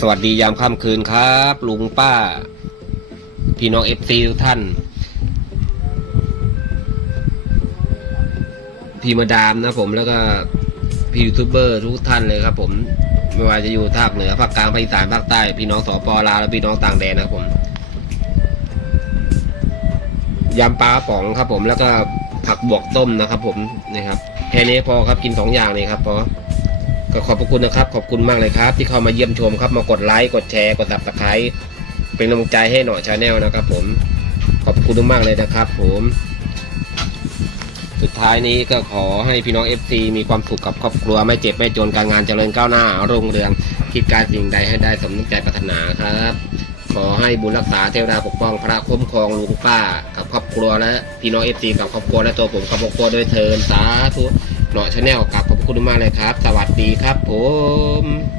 สวัสดียามค่ำคืนครับ ลุงป้า พี่น้องเอฟซีทุกท่าน พี่มาดามนะผมแล้วก็พี่ยูทูบเบอร์ทุกท่านเลยครับ ผมไม่ว่าจะอยู่ภาคเหนือภาคกลางภาคอีสานภาคใต้ พี่น้องสปลาวและพี่น้องต่างแดนนะครับผมยำปลาป๋องครับ ผมแล้วก็ผักบวกต้มนะครับ ผมนะครับแค่นี้พอครับกินสองอย่างเลยครับพอ ก็ขอบพระคุณนะครับ ขอบคุณมากเลยครับ ที่เข้ามาเยี่ยมชมครับ มากดไลค์กดแชร์กด subscribe เป็นกำลังใจให้หน่อยชาแนลนะครับ ผมขอบคุณมากเลยนะครับ ผม สุดท้ายนี้ก็ขอให้พี่น้อง FC มีความสุขกับครอบครัวไม่เจ็บไม่จนการงานเจริญก้าวหน้ารุ่งเรืองคิดการสิ่งใดให้ได้สมนึกใจปรารถนาครับขอให้บุญรักษาเทวดาปกป้องพระคุ้มครองลุงป้า กับครอบครัวและพี่น้อง FC กับครอบครัวและตัวผมกับครอบครัวโดยเทินสาธุเนาะชาแนลกับ คุณมากเลยครับ สวัสดีครับผม